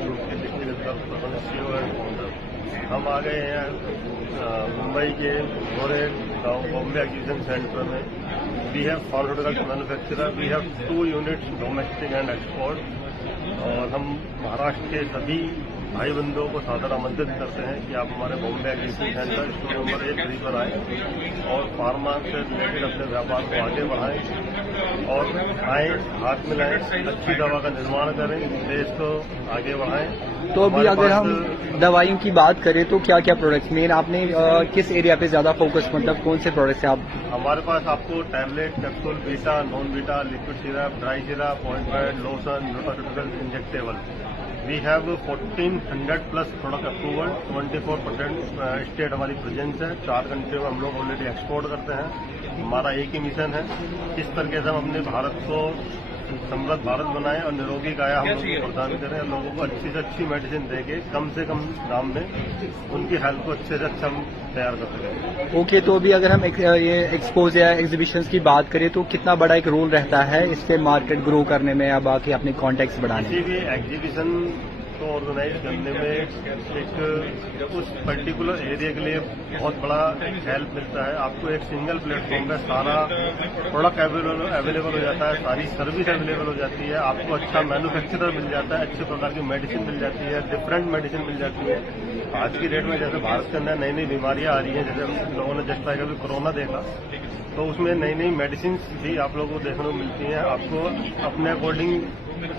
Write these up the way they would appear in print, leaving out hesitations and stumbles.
Group के technical CEO and founder। हम आ गए हैं मुंबई के गोरे गांव बॉम्बे एक्विजिशन सेंटर में। We have pharmaceutical manufacturer, we have 2 units domestic and export। और हम महाराष्ट्र के सभी भाई बंधुओं को सादर आमंत्रित करते हैं कि आप हमारे Bombay acquisition centre store number 1 पर आएं और फार्मा से रिलेटेड अपने व्यापार को आगे बढ़ाएं और आए हाथ मिलाएं, अच्छी दवा का निर्माण करें, देश को आगे बढ़ाएं। तो अभी अगर हम दवाइयों की बात करें तो क्या क्या प्रोडक्ट्स मेन आपने किस एरिया पे ज्यादा फोकस, मतलब कौन से प्रोडक्ट्स हैं आप? हमारे पास आपको tablet, capsule, beta, non beta, liquid syrup, dry syrup, ointment, lotion, nutraceutical, injectable. We have 1400 plus product approval, 24% स्टेट हमारी प्रेजेंस है। 4 कंट्री में हम लोग ऑलरेडी एक्सपोर्ट करते हैं। हमारा एक ही मिशन है, किस तरीके से हम अपने भारत को समृद्ध भारत बनाएं और निरोगी काया हम लोगों को प्रदान करें और लोगों को अच्छी से अच्छी मेडिसिन देके कम से कम दाम में उनकी हेल्थ को अच्छे से अच्छा हम तैयार कर सकें। ओके, तो अभी अगर हम ये एक्सपोज या एग्जीबिशंस की बात करें तो कितना बड़ा एक रोल रहता है इससे मार्केट ग्रो करने में या बाकी अपने कॉन्टेक्ट्स बढ़ाने में? किसी भी एग्जीबिशन को ऑर्गेनाइज करने में एक उस पर्टिकुलर एरिया के लिए बहुत बड़ा हेल्प मिलता है। आपको एक सिंगल प्लेटफॉर्म पे सारा प्रोडक्ट अवेलेबल हो जाता है, सारी सर्विस अवेलेबल हो जाती है, आपको अच्छा मैन्युफैक्चरर मिल जाता है, अच्छे प्रकार की मेडिसिन मिल जाती है, डिफरेंट मेडिसिन मिल जाती है। आज की डेट में जैसे भारत के अंदर नई नई बीमारियां आ रही हैं, जैसे हम लोगों ने जस्ट लाइक अभी कोरोना देखा, तो उसमें नई नई मेडिसिन भी आप लोगों को देखने को मिलती हैं। आपको अपने अकॉर्डिंग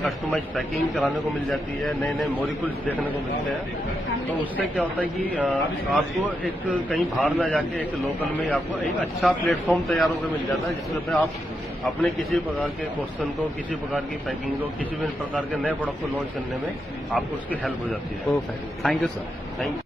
कस्टमाइज पैकिंग कराने को मिल जाती है, नए नए मॉलिक्यूल्स देखने को मिलते हैं। तो उससे क्या होता है कि आपको एक कहीं बाहर ना जाके एक लोकल में आपको एक अच्छा प्लेटफॉर्म तैयार होकर मिल जाता है, जिसमें आप अपने किसी प्रकार के क्वेश्चन को, किसी प्रकार की पैकिंग को, किसी भी प्रकार के नए प्रोडक्ट को लॉन्च करने में आपको उसकी हेल्प हो जाती है। Perfect, thank you sir. Thank you.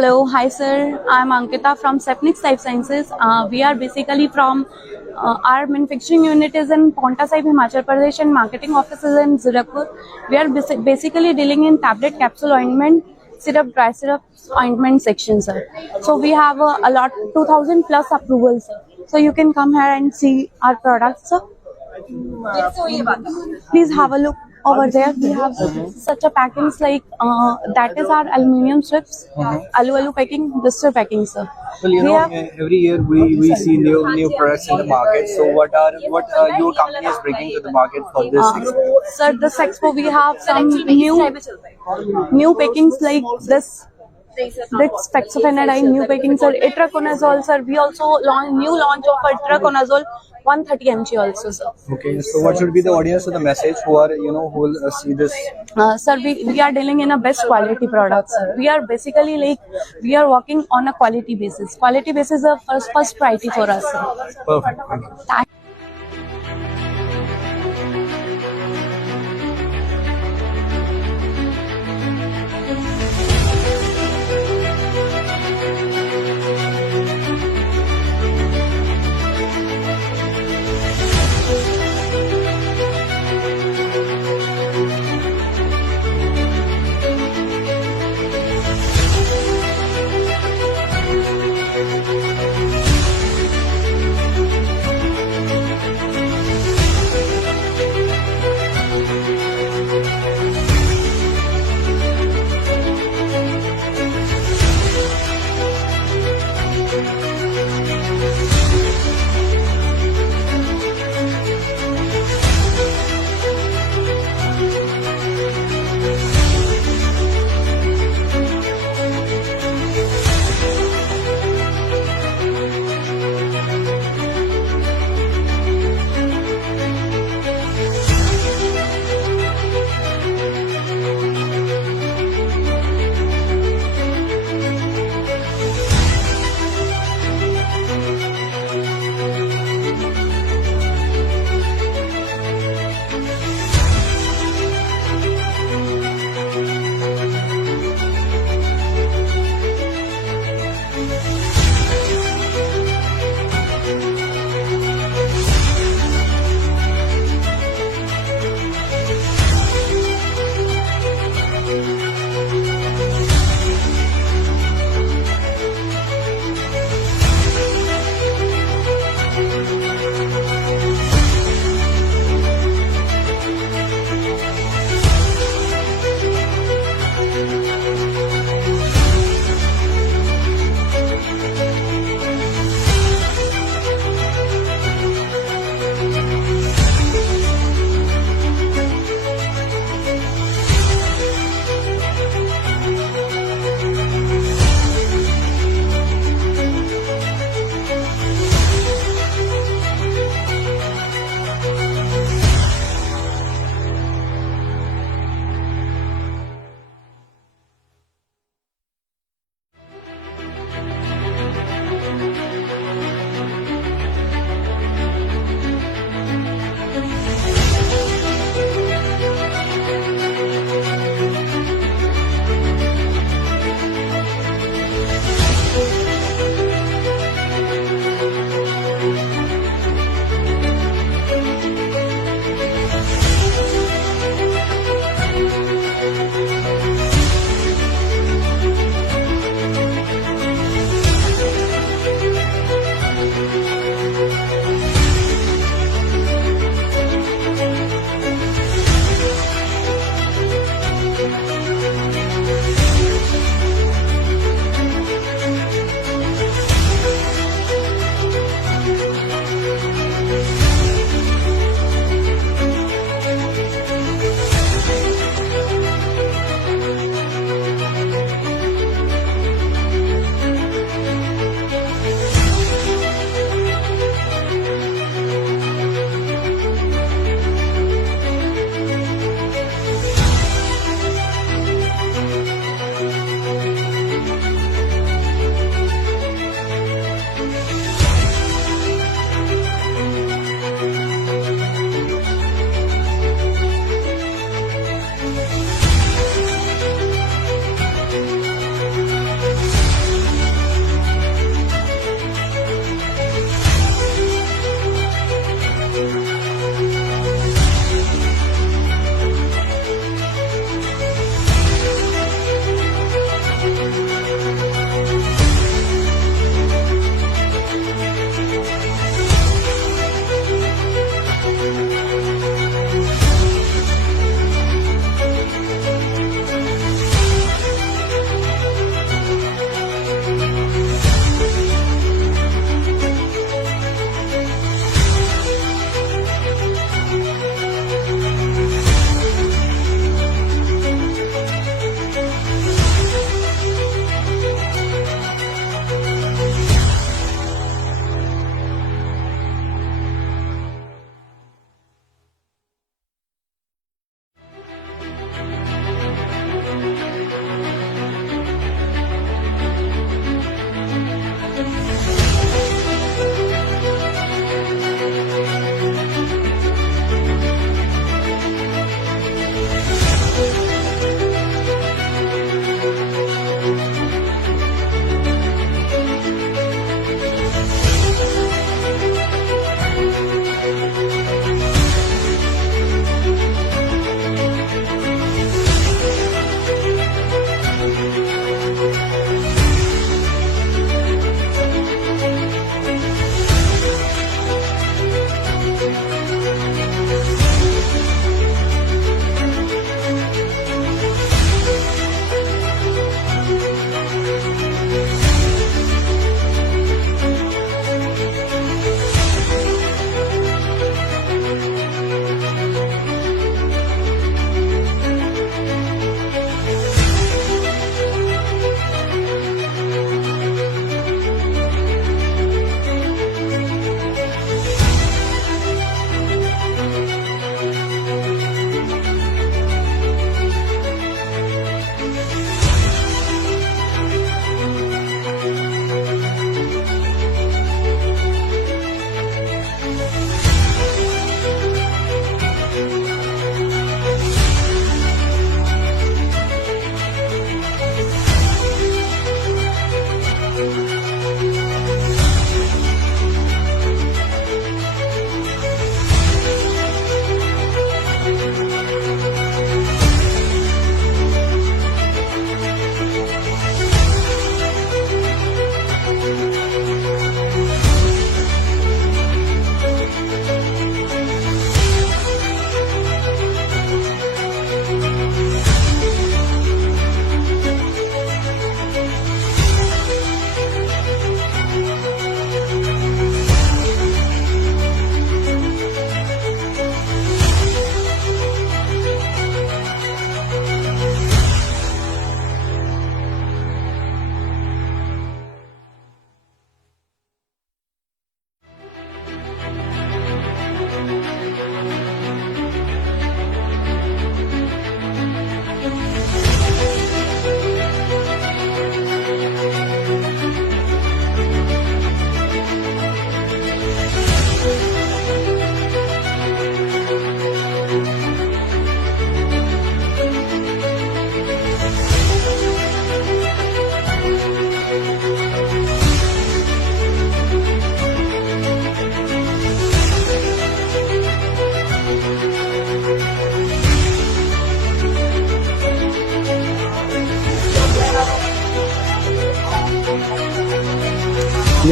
Hello, hi sir. I'm Ankita from Sepnix Life Sciences. We are basically from our manufacturing unit is in Paonta Sahib, Himachal Pradesh, and marketing office is in Zirakpur. We are basically dealing in tablet, capsule, ointment, syrup, dry syrup, ointment section, sir. So we have a lot 2,000 plus approvals, sir. So you can come here and see our products, sir. Please have a look over there. We have such a packings like that is our aluminium strips, alu packing, blister packing, sir. Well, you We know, have- every year we see new products in the market. So what your company is bringing to the market for this expo? Sir, this expo we have some new packings like this Fexofenadine new packings, sir. Itraconazole, sir. We also new launch of Itraconazole 130 mg also, sir. Okay, so what should be the audience or the message who are who will see this? Sir, we are dealing in a best quality products, sir. We are basically we are working on a quality basis. Quality basis is a first priority for us, sir. Perfect. Thank you.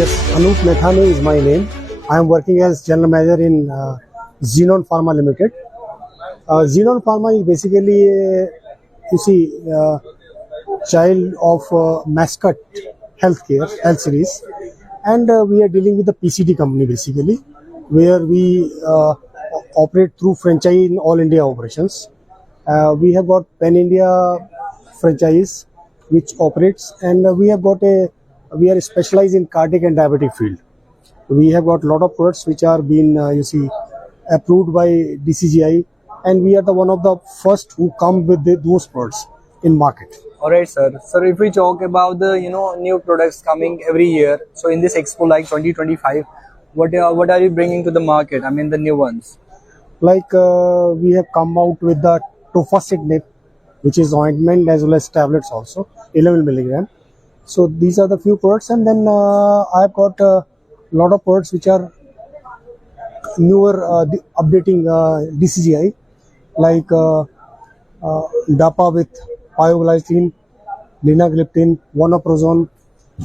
Yes, Anup Methani is my name. I am working as general manager in Xenon Pharma Limited. Xenon Pharma is basically, child of Mascot Healthcare, Health Series, and we are dealing with the PCT company basically, where we operate through franchise in all India operations. We have got Pan India franchise which operates, and we are specialized in cardiac and diabetic field. We have got a lot of products which are being approved by DCGI, and we are the one of the first who come with those products in market. All right, sir. Sir, if we talk about the new products coming every year, so in this expo like 2025, what are you bringing to the market? I mean the new ones. Like we have come out with the Tofacitinib, which is ointment as well as tablets also, 11 milligram. So these are the few products, and then I've got a lot of products which are newer, updating DCGI, like DAPA with pyoglycine, linagliptin, vonoprazole,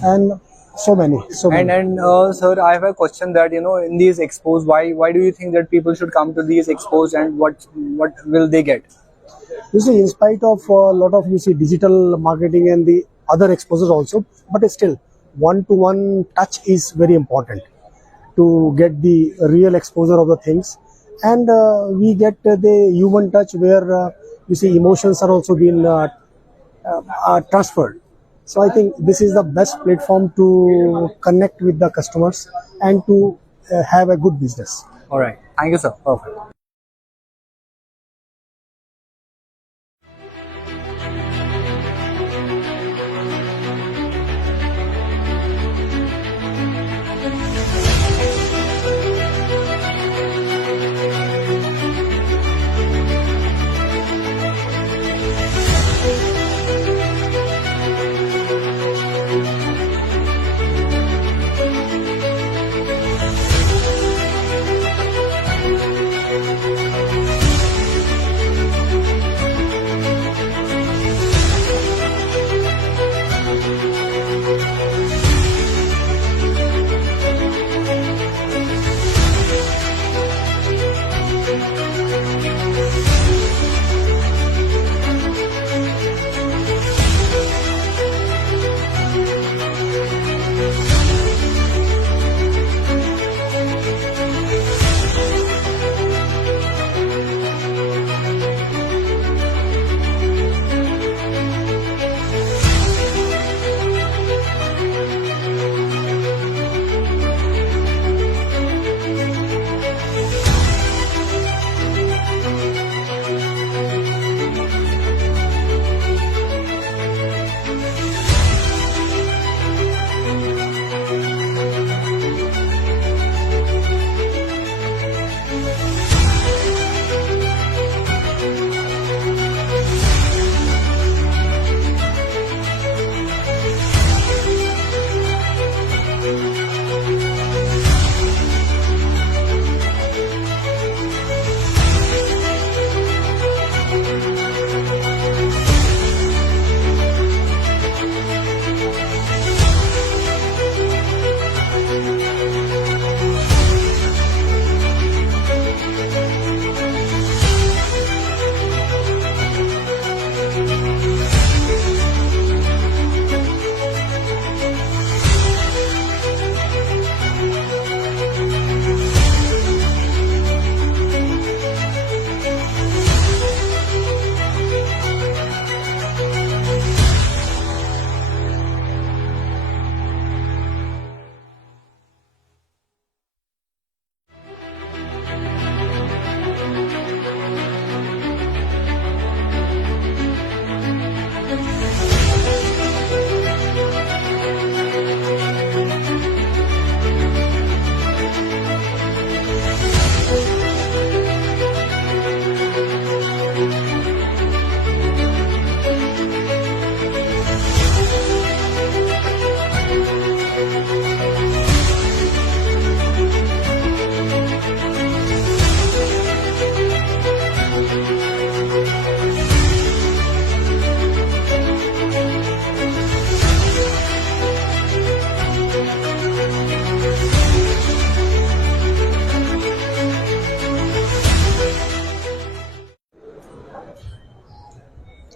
and so many. And sir, I have a question that in these expos, why do you think that people should come to these expos, and what will they get? You see, in spite of a lot of digital marketing and the other exposures also, but still one-to-one touch is very important to get the real exposure of the things, and we get the human touch where emotions are also being transferred. So I think this is the best platform to connect with the customers and to have a good business. All right. Thank you, sir. Perfect.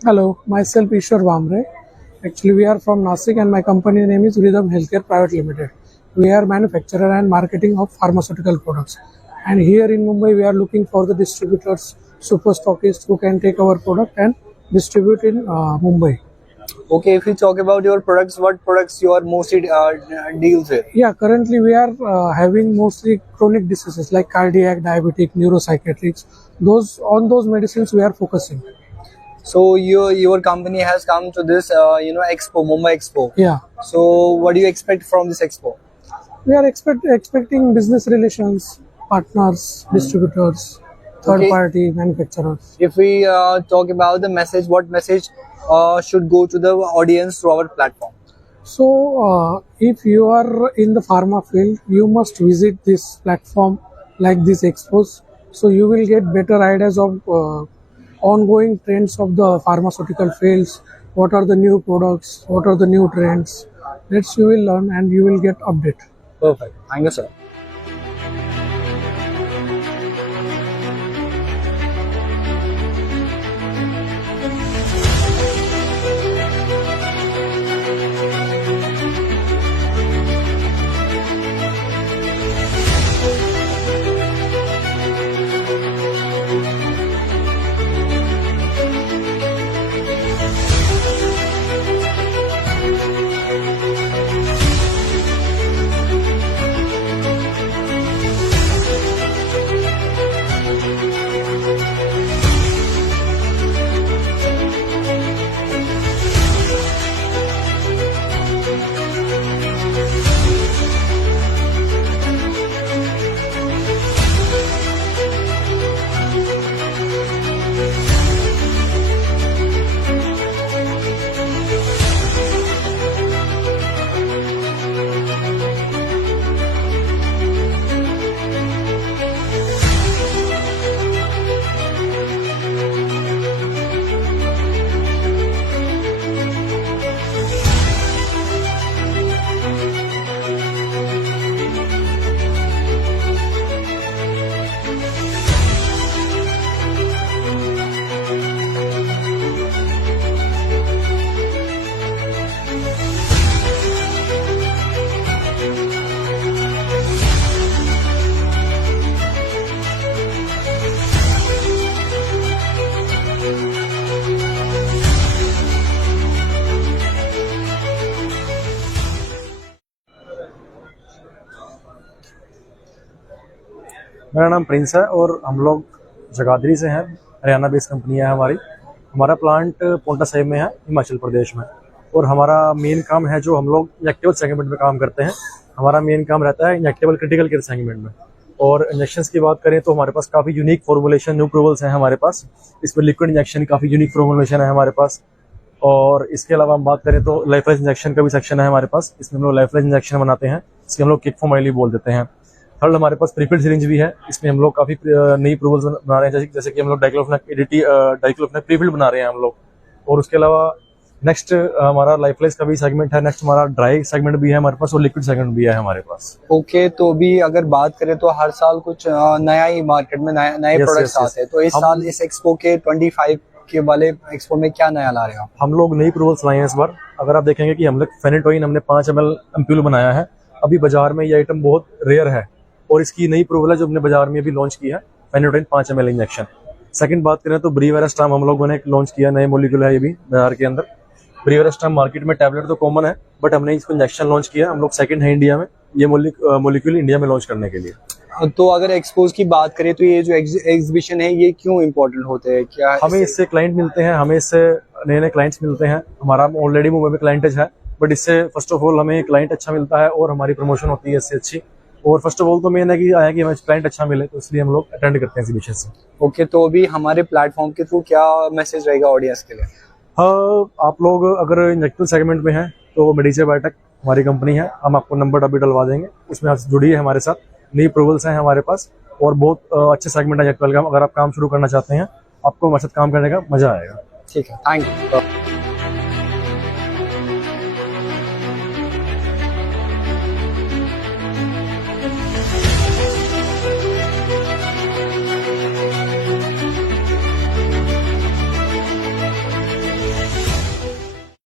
Hello, myself Ishwar Vamre. Actually, we are from Nasik and my company name is Rhythm Healthcare Private Limited. We are manufacturer and marketing of pharmaceutical products. And here in Mumbai, we are looking for the distributors, super stockists who can take our product and distribute in Mumbai. Okay, if we talk about your products, what products you are mostly deals with? Yeah, currently we are having mostly chronic diseases like cardiac, diabetic, neuropsychiatrics. On those medicines we are focusing. So your company has come to this expo, Mumbai Expo. Yeah, So what do you expect from this expo? we are expecting business relations, partners, distributors, third Okay. party manufacturers. If we talk about the message, what message should go to the audience through our platform? So, if you are in the pharma field, you must visit this platform like these expos. So, you will get better ideas of ongoing trends of the pharmaceutical fields. What are the new products? What are the new trends? That you will learn and you will get update. Perfect. Thank you, sir. मेरा नाम प्रिंस है और हम लोग जगाधरी से हैं। Haryana based company है हमारी। हमारा प्लांट पोंटा साहिब में है, हिमाचल प्रदेश में। और हमारा मेन काम है जो हम लोग इंजेक्टेबल सेगमेंट में काम करते हैं। हमारा मेन काम रहता है इंजेक्टेबल क्रिटिकल केयर सेगमेंट में। और इंजेक्शंस की बात करें तो हमारे पास काफ़ी यूनिक फॉर्मुलेशन न्यू अप्रूवल्स हैं हमारे पास। इसमें लिक्विड इंजेक्शन काफ़ी यूनिक फॉर्मुलेशन है हमारे पास। और इसके अलावा हम बात करें तो लाइफलाइज इंजेक्शन का भी सेक्शन है हमारे पास। इसमें हम लोग लाइफलाइज इंजेक्शन बनाते हैं, इसके हम लोग किक फॉर्म ऑयली बोल देते हैं। थर्ड, हमारे पास प्रीफिल्ड सिरिंज भी है। इसमें हम लोग काफ़ी नई अप्रूवल्स बना रहे हैं, जैसे कि हम लोग डाइक्लोफेनाक प्रीफिल्ड बना रहे हैं हम लोग। और उसके अलावा नेक्स्ट हमारा लाइफलाइज का भी सेगमेंट है। नेक्स्ट हमारा ड्राई सेगमेंट भी है हमारे पास और लिक्विड सेगमेंट भी है हमारे पास। ओके, तो भी अगर बात करें तो हर साल कुछ नया ही मार्केट में नए प्रोडक्ट्स आते हैं। तो इस साल इस एक्सपो के 25 के वाले एक्सपो में क्या नया ला रहे हो? हम लोग नई अप्रूवल्स लाए हैं इस बार। अगर आप देखेंगे कि हम लोग फेनेटोइन हमने 5 ml एम्प्यूल बनाया है। अभी बाजार में ये आइटम बहुत रेयर है और इसकी नई अप्रूवल है जो हमने बाजार में अभी लॉन्च किया है, फेनेटोइन 5 ml इंजेक्शन। सेकंड बात करें तो ब्रीवेरास्टाम हम लोगों ने लॉन्च किया, नए मॉलिक्यूल है ये भी बाजार के अंदर। ब्रीवेरास्टाम मार्केट में टैबलेट तो कॉमन है, बट हमने इसको इंजेक्शन लॉन्च किया। हम लोग सेकंड है इंडिया में ये मॉलिक्यूल इंडिया में लॉन्च करने के लिए। तो अगर एक्सपोज की बात करें तो ये जो एग्जीबिशन है ये क्यों इम्पोर्टेंट होते हैं? क्या हमें इससे क्लाइंट मिलते हैं, हमें इससे नए नए क्लाइंट्स मिलते हैं। हमारा ऑलरेडी मुंबई में क्लाइंटेज है, बट इससे फर्स्ट ऑफ ऑल हमें क्लाइंट अच्छा मिलता है और हमारी प्रमोशन होती है इससे अच्छी। और फर्स्ट ऑफ ऑल तो मेन है कि हमें क्लाइंट अच्छा मिले, तो इसलिए हम लोग अटेंड करते हैं एग्जीबिशन से। ओके, तो अभी हमारे प्लेटफॉर्म के थ्रू क्या मैसेज रहेगा ऑडियंस के लिए? हाँ, आप लोग अगर इंजेक्टेबल सेगमेंट में हैं तो मेडिचे बायोटेक हमारी कंपनी है। हम आपको नंबर अभी डलवा देंगे, उसमें आप जुड़िए हमारे साथ। नई अप्रूवल्स हैं हमारे पास और बहुत अच्छे सेगमेंट है इंजेक्टेबल का। अगर आप काम शुरू करना चाहते हैं, आपको हमारे साथ काम करने का मजा आएगा। ठीक है, थैंक यू।